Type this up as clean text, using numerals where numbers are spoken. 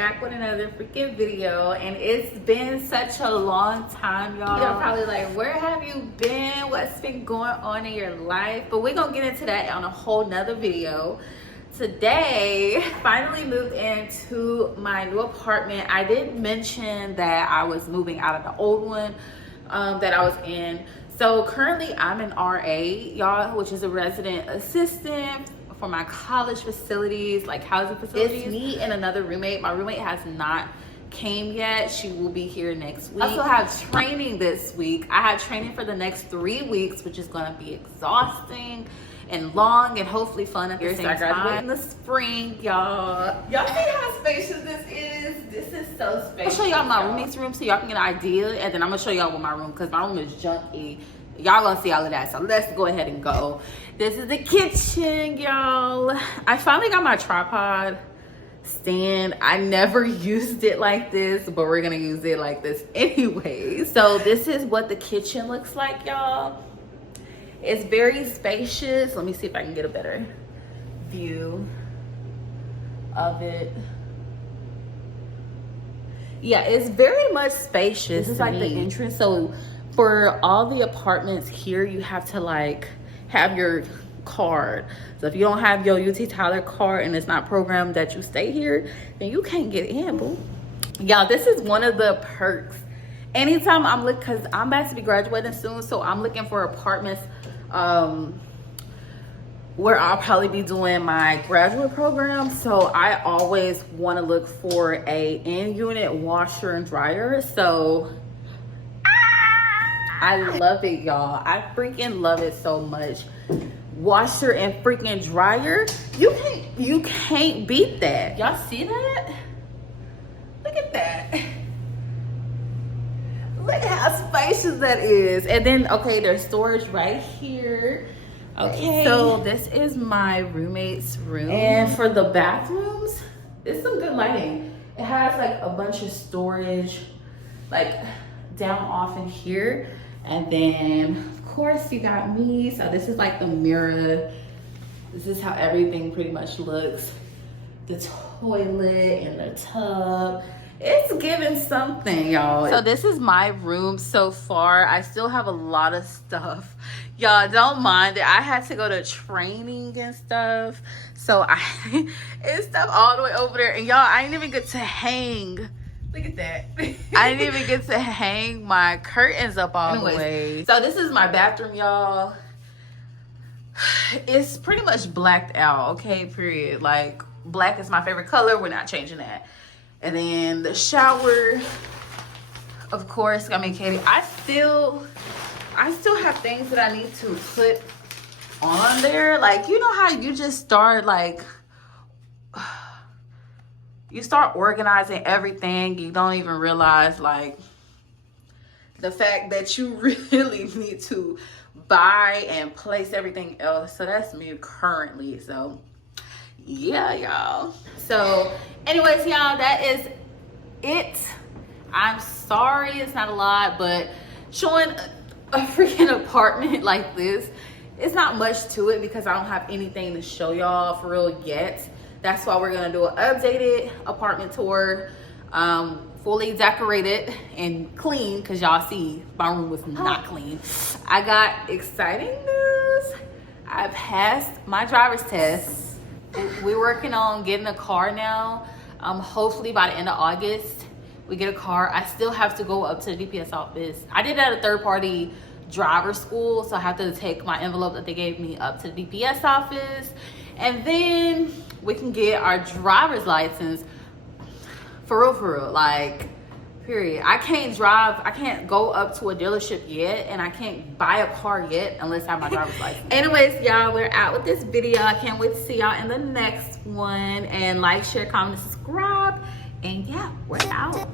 back with another freaking video, and it's been such a long time, y'all. You're probably like, where have you been? What's been going on in your life? But we're gonna get into that on a whole nother video. Today, finally moved into my new apartment. I did mention that I was moving out of the old one that I was in. So currently I'm an RA, y'all, which is a resident assistant for my college facilities, like housing facilities. It's me and another roommate. My roommate has not came yet. She will be here next week. I also have training this week. I have training for the next 3 weeks, which is gonna be exhausting and long and hopefully fun at the same time. In the spring, y'all. Y'all see how spacious this is? This is so spacious. I'll show y'all my roommate's room so y'all can get an idea, and then I'm gonna show y'all what my room, because my room is junky. Y'all gonna see all of that, so let's go ahead and go. This is the kitchen, y'all. I finally got my tripod stand. I never used it like this, but we're gonna use it like this anyway. So this is what the kitchen looks like, y'all. It's very spacious. Let me see if I can get a better view of it. Yeah, it's very much spacious. This is like the entrance. So for all the apartments here, you have to like have your card. So if you don't have your UT Tyler card and it's not programmed that you stay here, then you can't get in, boo. Y'all, this is one of the perks. Anytime I'm looking, because I'm about to be graduating soon, so I'm looking for apartments where I'll probably be doing my graduate program. So I always want to look for a in-unit washer and dryer. So I love it, y'all. I freaking love it so much. Washer and freaking dryer. You can't beat that. Y'all see that? Look at that. Look at how spacious that is. And then, okay, there's storage right here. Okay, so this is my roommate's room. And for the bathrooms, it's some good lighting. It has like a bunch of storage like down off in here. And then of course you got me. So this is like the mirror. This is how everything pretty much looks. The toilet and the tub. It's giving something, y'all. So this is my room so far. I still have a lot of stuff. Y'all don't mind it. I had to go to training and stuff. So it's stuff all the way over there. And y'all, I didn't even get to hang. Look at that. I didn't even get to hang my curtains up all the way. So this is my bathroom, y'all. It's pretty much blacked out, okay, period. Like, black is my favorite color. We're not changing that. And then the shower, of course. I mean, Katie, I still have things that I need to put on there. Like, you know how you just start like, you start organizing everything. You don't even realize like the fact that you really need to buy and place everything else. So that's me currently. So yeah, y'all. So anyways, y'all, that is it. I'm sorry it's not a lot, but showing a freaking apartment like this, it's not much to it because I don't have anything to show y'all for real yet. That's why we're gonna do an updated apartment tour, fully decorated and clean, because y'all see my room was not clean. I got exciting news. I passed my driver's test. We're working on getting a car now. Hopefully by the end of August, we get a car. I still have to go up to the DPS office. I did it at a third-party driver school, so I have to take my envelope that they gave me up to the DPS office. And then we can get our driver's license for real, like, period. I can't drive, I can't go up to a dealership yet, and I can't buy a car yet unless I have my driver's license. Anyways, y'all, we're out with this video. I can't wait to see y'all in the next one. And like, share, comment, and subscribe. And yeah, we're out.